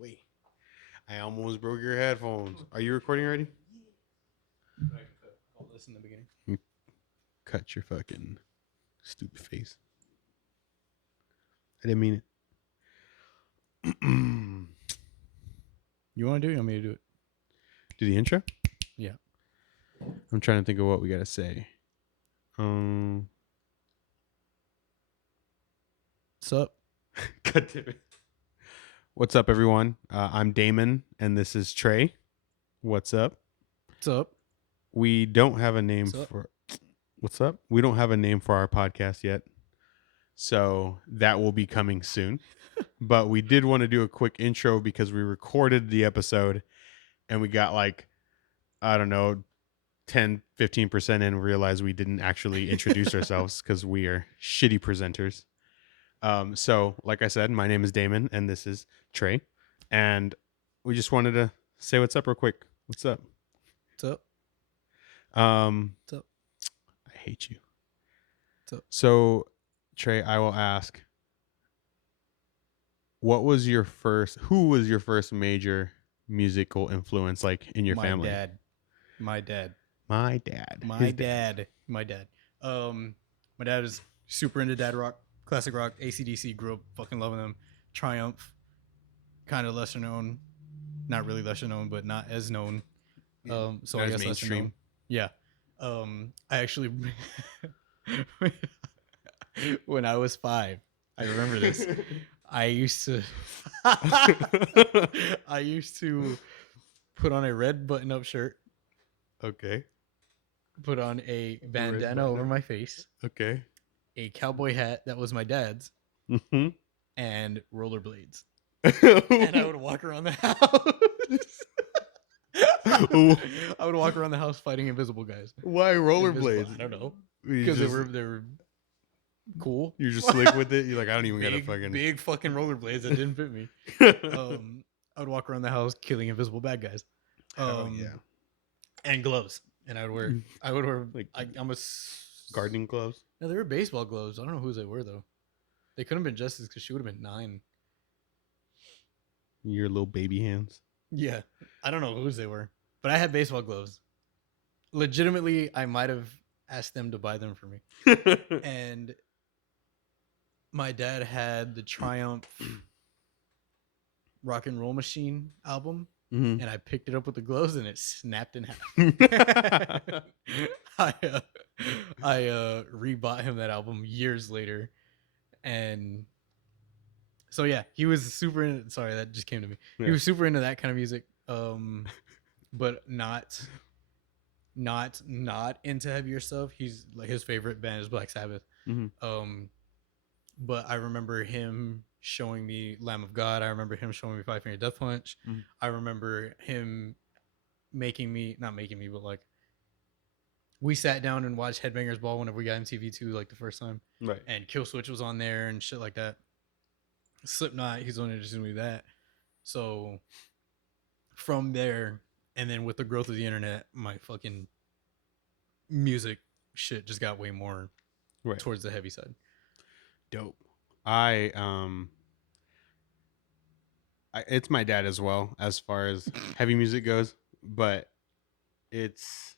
Wait, I almost broke your headphones. Are you recording already? I cut all this in the beginning. Cut your fucking stupid face. I didn't mean it. You want to do it? You want me to do it? Do the intro? Yeah. I'm trying to think of what we gotta say. What's up? God damn it. What's up, everyone? I'm Daemon, and this is Tre. What's up? What's up? We don't have a name What's up? for. What's up? We don't have a name for our podcast yet, so that will be coming soon. But we did want to do a quick intro because we recorded the episode, and we got like, I don't know, 10, 15% in, and realized we didn't actually introduce ourselves because we are shitty presenters. So like I said, my name is Daemon and this is Tre, and we just wanted to say what's up real quick. What's up? What's up? What's up? I hate you. What's up? So Tre, I will ask, who was your first major musical influence, like in your family? My dad. My dad. My dad. My dad is super into dad rock, classic rock, AC/DC. Grew up fucking loving them. Triumph, kind of lesser known, not really lesser known, but not as known. So Not I as guess lesser mainstream. known. Yeah. I actually, when I was 5, I remember this. I used to put on a red button-up shirt, Okay. put on a bandana over my face, Okay. a cowboy hat that was my dad's, Mm-hmm. and rollerblades. And I would walk around the house. I would walk around the house fighting invisible guys. Why rollerblades? Invisible, I don't know. Because they were cool. You're just slick with it. You're like, I don't even big, gotta fucking big fucking rollerblades that didn't fit me. I would walk around the house killing invisible bad guys. yeah. And gloves. And I would wear Like I'm a gardening gloves. No, they were baseball gloves. I don't know whose they were though. They couldn't have been Jess's because she would have been 9. Your little baby hands. Yeah, I don't know whose they were, but I had baseball gloves. Legitimately, I might have asked them to buy them for me. And my dad had the Triumph Rock and Roll Machine album, and I picked it up with the gloves, and it snapped in half. I rebought him that album years later, and so yeah, he was super into. Sorry, that just came to me. Yeah. He was super into that kind of music, but not into heavier stuff. He's like, his favorite band is Black Sabbath. But I remember him showing me Lamb of God. I remember him showing me Five Finger Death Punch. I remember him not making me, but like, we sat down and watched Headbangers Ball whenever we got MTV2 like the first time. Right. And Kill Switch was on there and shit like that. Slipknot, he's only introduced me to that. So from there, and then with the growth of the internet, my fucking music shit just got way more towards the heavy side. Dope. It's my dad as well as far as heavy music goes, but it's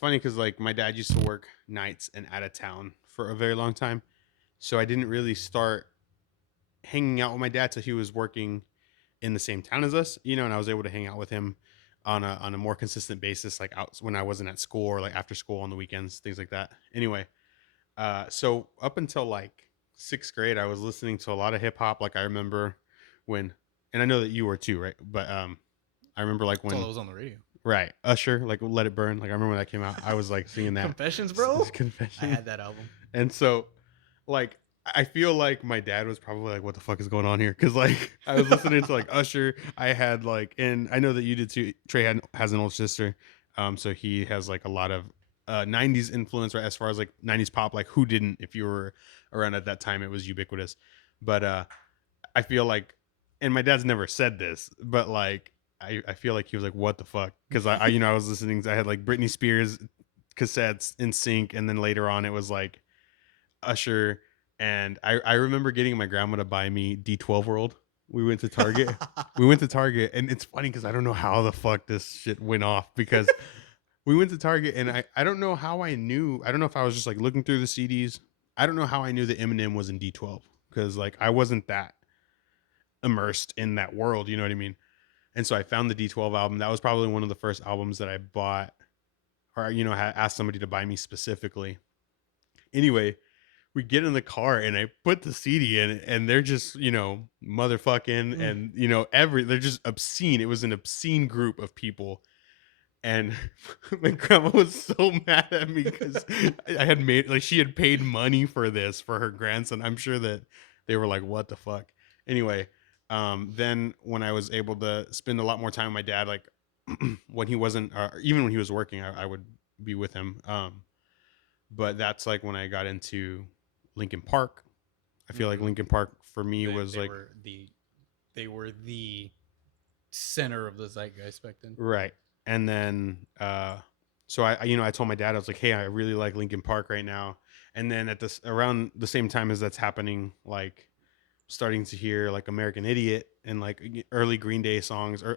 funny because like my dad used to work nights and out of town for a very long time, so I didn't really start hanging out with my dad till he was working in the same town as us, and I was able to hang out with him on a more consistent basis, like out when I wasn't at school or like after school on the weekends, things like that. Anyway, so up until like 6th grade, I was listening to a lot of hip hop. Like I remember when, and I know that you were too, right? But I remember like when it was on the radio. Right, Usher, like Let It Burn. Like I remember when that came out, I was like singing that. Confessions, bro. Confessions. I had that album, and so like I feel like my dad was probably like, "What the fuck is going on here?" Because like I was listening to like Usher. I had like, and I know that you did too. Tre has an older sister, so he has like a lot of 90s influence, right? As far as like 90s pop, like who didn't? If you were around at that time, it was ubiquitous. But I feel like, and my dad's never said this, but like I feel like he was like, "What the fuck?" Because I was listening. I had like Britney Spears cassettes in sync, and then later on it was like Usher. And I remember getting my grandma to buy me D12 World. We went to Target. We went to Target, and it's funny because I don't know how the fuck this shit went off because we went to Target, and I don't know how I knew. I don't know if I was just like looking through the CDs. I don't know how I knew that Eminem was in D12 because like I wasn't that immersed in that world. You know what I mean? And so I found the D12 album. That was probably one of the first albums that I bought, or asked somebody to buy me specifically. Anyway, we get in the car and I put the CD in and they're just, motherfucking Mm. and they're just obscene. It was an obscene group of people. And my grandma was so mad at me because I had made like she had paid money for this for her grandson. I'm sure that they were like, what the fuck? Anyway, then when I was able to spend a lot more time with my dad, like when he wasn't, even when he was working, I would be with him. But that's like when I got into Linkin Park. I feel like Mhm. Linkin Park for me They, was they like were the they were the center of the zeitgeist back then. right. And then so I told my dad, I was like, hey, I really like Linkin Park right now. And then at this around the same time as that's happening, like starting to hear like American Idiot and like early Green Day songs or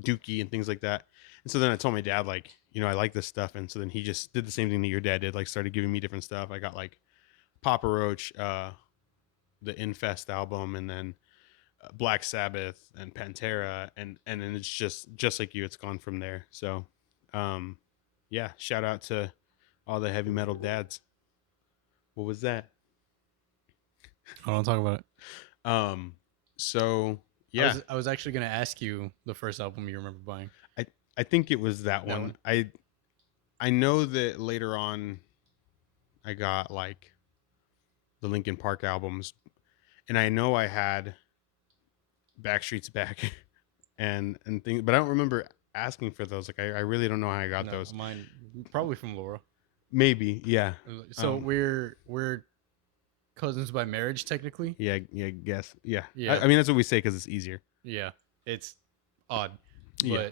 Dookie and things like that. And so then I told my dad like, I like this stuff. And so then he just did the same thing that your dad did, like started giving me different stuff. I got like Papa Roach, the Infest album, and then Black Sabbath and Pantera, and then it's just like you, it's gone from there. So, yeah, shout out to all the heavy metal dads. What was that? I don't talk about it. Um, so I yeah, was actually gonna ask you the first album you remember buying. I I think it was that That one. one. I know that later on I got like the Linkin Park albums, and I know I had Backstreet's Back and things, but I don't remember asking for those. Like I really don't know how I got No, those. mine probably from Laura. Maybe, yeah. So we're cousins by marriage technically. Yeah, yeah, guess. Yeah. Yeah, I mean, that's what we say because it's easier. yeah. It's odd, Yeah.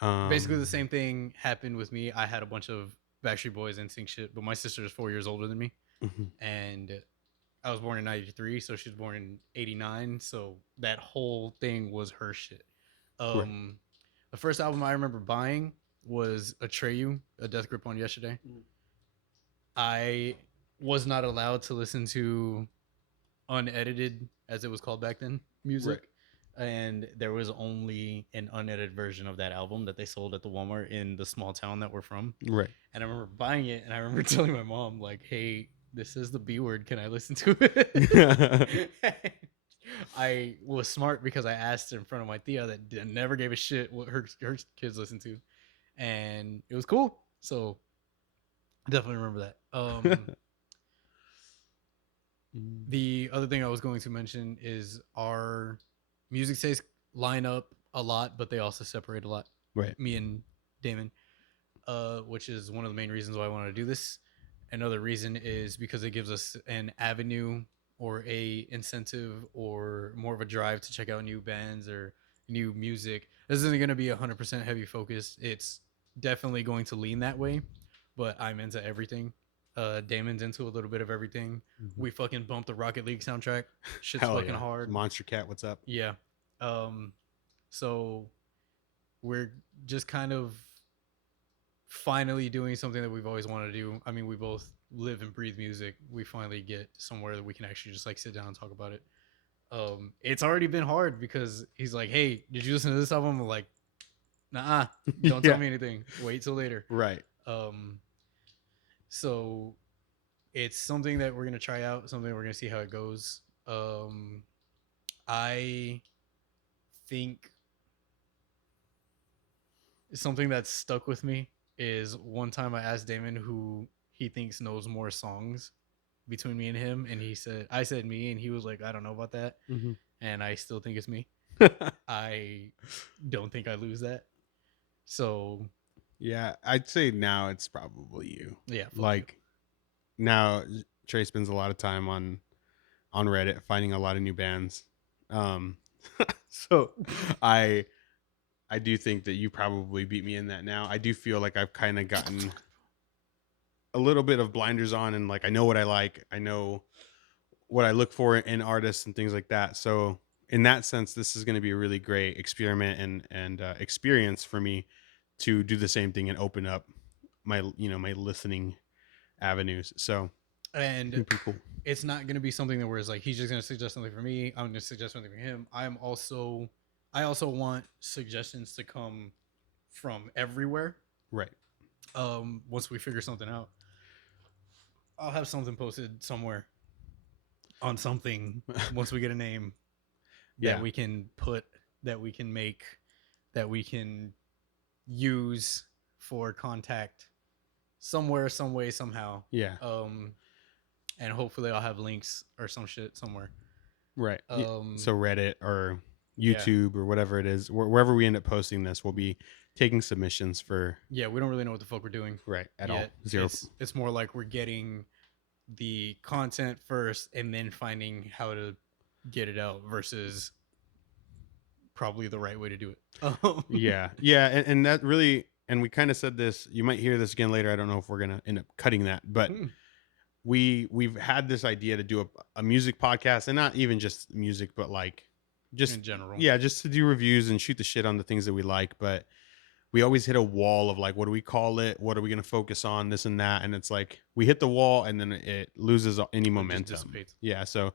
but basically the Um, same thing happened with me. I had a bunch of Backstreet Boys and Sync shit, but my sister is 4 years older than me, mhm, and I was born in '93, so she was born in '89. So that whole thing was her shit. right. Um, the first album I remember buying was Atreyu, A Death Grip on Yesterday. I was not allowed to listen to unedited, as it was called back then, Right. music. And there was only an unedited version of that album that they sold at the Walmart in the small town that we're from. Right. And I remember buying it, and I remember telling my mom, like, "Hey, this is the B word. Can I listen to it?" I was smart because I asked in front of my tia that never gave a shit what her kids listened to, and it was cool. So I definitely remember that. The other thing I was going to mention is our music tastes line up a lot, but they also separate a lot. Right. Me and Damon, which is one of the main reasons why I wanted to do this. Another reason is because it gives us an avenue or a incentive or more of a drive to check out new bands or new music. This isn't going to be 100% heavy focus. It's definitely going to lean that way, but I'm into everything. Damon's into a little bit of everything. Mhm. We fucking bumped the Rocket League soundtrack. Shit's Hell fucking yeah. hard. Monster Cat, what's up? Yeah. Um, so we're just kind of finally doing something that we've always wanted to do. I mean, we both live and breathe music. We finally get somewhere that we can actually just like sit down and talk about it. It's already been hard because he's like, "Hey, did you listen to this album?" I'm like, "Nah, don't tell Yeah. me anything. Wait till later." Right. Um, so it's something that we're gonna try out. Something we're gonna see how it goes. I think something that's stuck with me is one time I asked Damon who he thinks knows more songs between me and him, and I said me, and he was like, I don't know about that, Mhm. and I still think it's me. I don't think I lose that. So Yeah, I'd say now it's probably you. yeah, fuck you. Like now Trey spends a lot of time on Reddit finding a lot of new bands. Um so I I do think that you probably beat me in that now. I do feel like I've kind of gotten a little bit of blinders on and like I know what I like. I know what I look for in artists and things like that. So in that sense, this is going to be a really great experiment and experience for me to do the same thing and open up my my listening avenues. So it's And gonna be pretty cool. it's not going to be something that where it's like he's just going to suggest something for me, I'm going to suggest something for him. I also want suggestions to come from everywhere. Right. Once we figure something out, I'll have something posted somewhere on something once we get a name that Yeah. we can put, that we can make, that we can use for contact somewhere, some way, somehow. Yeah. And hopefully I'll have links or some shit somewhere. Right. Um, So Reddit or yeah, YouTube or whatever it is, wherever we end up posting this, we'll be taking submissions for yeah, we don't really know what the fuck we're doing right at all. yet. Zero. It's more like we're getting the content first and then finding how to get it out versus probably the right way to do it. Yeah. Yeah. And that really, and we kind of said this, you might hear this again later. I don't know if we're going to end up cutting that, but we've had this idea to do a music podcast, and not even just music, but like just in general. yeah, just to do reviews and shoot the shit on the things that we like. But we always hit a wall of like, what do we call it? What are we going to focus on? This and that. And it's like we hit the wall and then it loses any Or just momentum. dissipates. Yeah. So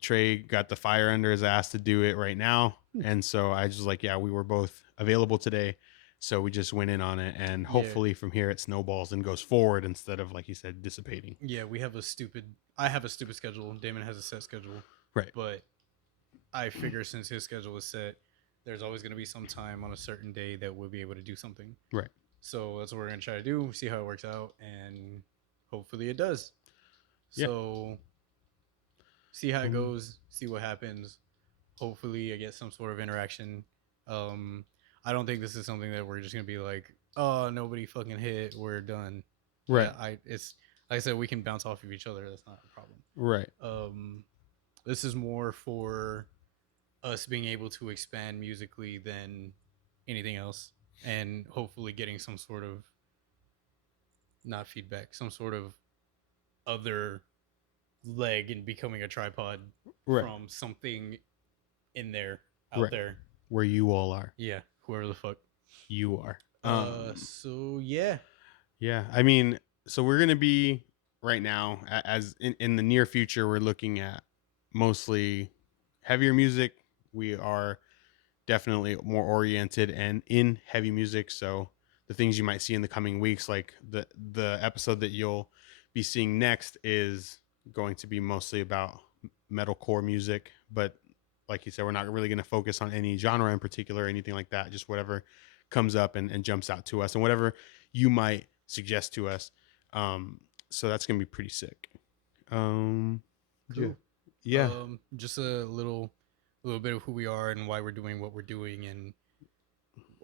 Trey got the fire under his ass to do it right now. And so I just like, yeah, we were both available today. So we just went in on it, and hopefully from here it snowballs and goes forward instead of, like you said, dissipating. Yeah, I have a stupid schedule. Damon has a set schedule. Right. But I figure since his schedule is set, there's always going to be some time on a certain day that we'll be able to do something. Right. So that's what we're going to try to do, see how it works out, and hopefully it does. Yeah. So see how it goes, see what happens. Hopefully I get some sort of interaction. I don't think this is something that we're just going to be like, oh, nobody fucking hit, we're done. Right. Yeah, it's like I said, we can bounce off of each other. That's not a problem. Right. This is more for us being able to expand musically than anything else, and hopefully getting some sort of not feedback, some sort of other leg in becoming a tripod Right. from something in there out Right. there. Where you all are. Yeah, whoever the fuck you are. So yeah. Yeah. I mean, so we're gonna be right now as in the near future, we're looking at mostly heavier music. We are definitely more oriented and in heavy music. So the things you might see in the coming weeks, like the episode that you'll be seeing next, is going to be mostly about metalcore music. But like you said, we're not really going to focus on any genre in particular or anything like that. Just whatever comes up and jumps out to us, and whatever you might suggest to us. So that's going to be pretty sick. Cool. Yeah. Just a little bit of who we are and why we're doing what we're doing, and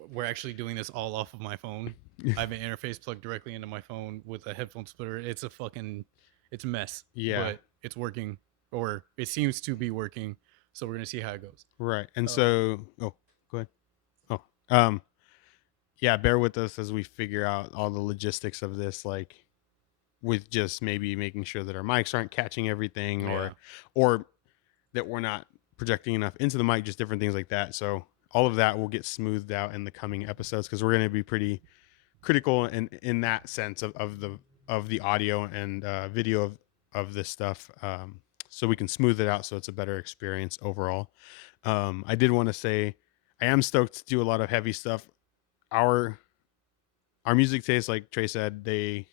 we're actually doing this all off of my phone. I have an interface plugged directly into my phone with a headphone splitter. It's a mess. Yeah. But it's working, or it seems to be working. So we're gonna see how it goes. Right. And so, go ahead. Oh, yeah, bear with us as we figure out all the logistics of this, like with just maybe making sure that our mics aren't catching everything, or that we're not projecting enough into the mic, just different things like that. So all of that will get smoothed out in the coming episodes, because we're going to be pretty critical in that sense of the audio and video of this stuff, so we can smooth it out so it's a better experience overall. I did want to say I am stoked to do a lot of heavy stuff. Our music taste, like Trey said, they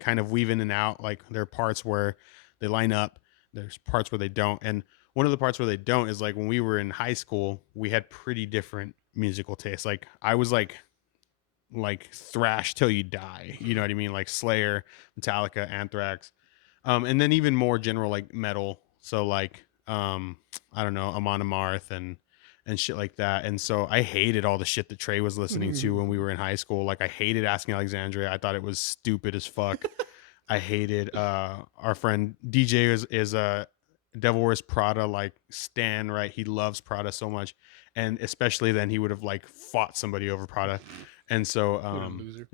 kind of weave in and out. Like there are parts where they line up, there's parts where they don't. And one of the parts where they don't is like when we were in high school, we had pretty different musical tastes. Like I was like thrash till you die, you know what I mean? Like Slayer, Metallica, Anthrax, and then even more general like metal. So like I don't know, Amon Amarth and shit like that. And so I hated all the shit that Trey was listening to when we were in high school. Like I hated Asking Alexandria. I thought it was stupid as fuck. I hated our friend DJ is a Devil Wears Prada like stan, right? He loves Prada so much, and especially then he would have like fought somebody over Prada. And so Loser.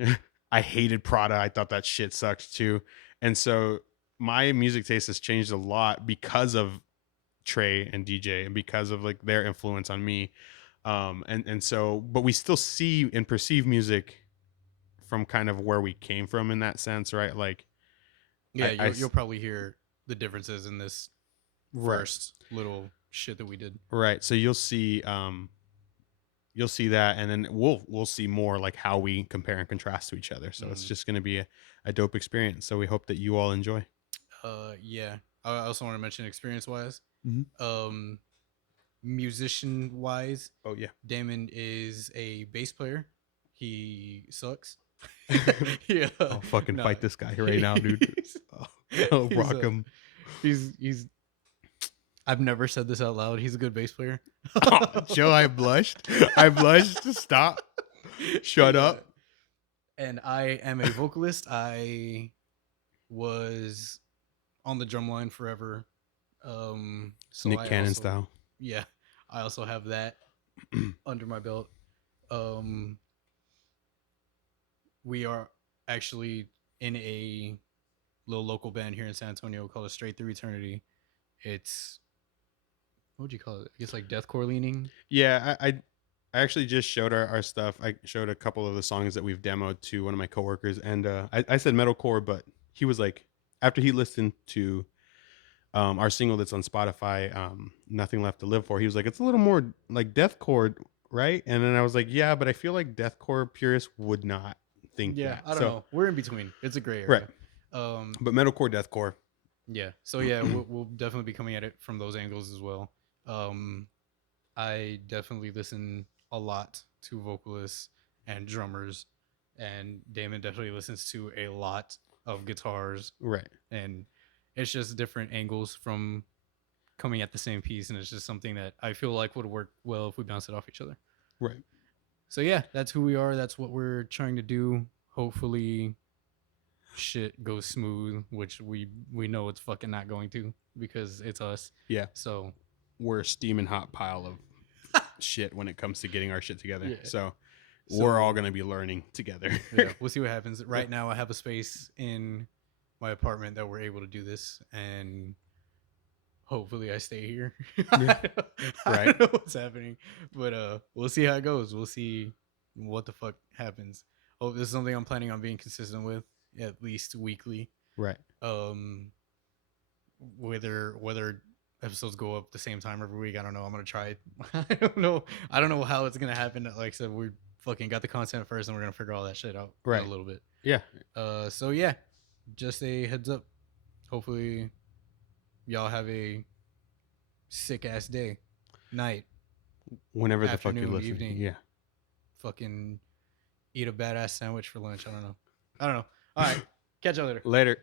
I hated Prada. I thought that shit sucked too. And so my music taste has changed a lot because of Tre and DJ and because of like their influence on me. And so, but we still see and perceive music from kind of where we came from in that sense, right? Like Yeah, you'll probably hear the differences in this right, first little shit that we did. right. So you'll see that, and then we'll see more like how we compare and contrast to each other. So it's just going to be a dope experience. So we hope that you all enjoy. Yeah. I also want to mention experience wise. Mhm. Um, musician wise, Oh yeah. Damon is a bass player. He sucks. Yeah, I'll fucking no, fight this guy right now, dude. I'll he's rock him. he's. I've never said this out loud. He's a good bass player. Oh, Joe, I blushed. I blushed. Stop. Shut Yeah. up. And I am a vocalist. I was on the drum line forever. So Nick I Cannon also, style. yeah, I also have that under my belt. Um, we are actually in a little local band here in San Antonio called Straight Through Eternity. It's what would you call it? I guess like deathcore leaning. Yeah, I actually just showed our stuff. I showed a couple of the songs that we've demoed to one of my coworkers, and I said metalcore, but he was like, after he listened to our single that's on Spotify, "Nothing Left to Live For," he was like, it's a little more like deathcore, right? And then I was like, yeah, but I feel like deathcore purists would not think Yeah, that. I don't So know. We're in between. It's a gray right, area. Um, but metalcore, deathcore, yeah. So yeah, we'll definitely be coming at it from those angles as well. Um, I definitely listen a lot to vocalists and drummers, and Damon definitely listens to a lot of guitars, right, and it's just different angles from coming at the same piece, and it's just something that I feel like would work well if we bounce it off each other. right, So yeah, that's who we are. That's what we're trying to do. Hopefully, shit goes smooth, which we know it's fucking not going to because it's us. yeah. So We're a steaming hot pile of shit when it comes to getting our shit together. yeah. So we're all So gonna be learning together. yeah, we'll see what happens. Right now, I have a space in my apartment that we're able to do this, and hopefully, I stay here. Yeah. I Right. don't know what's happening, but we'll see how it goes. We'll see what the fuck happens. Oh, this is something I'm planning on being consistent with at least weekly. Right. Um, whether episodes go up the same time every week, I don't know. I'm gonna try it. I don't know. I don't know how it's gonna happen. Like I said, we fucking got the content first, and we're gonna figure all that shit out Right. in a little bit. Yeah. So yeah, just a heads up. Hopefully, y'all have a sick ass day, night, Whenever the fuck you afternoon, listen. evening. Yeah. Fucking eat a badass sandwich for lunch. I don't know. All right. Catch y'all later. Later.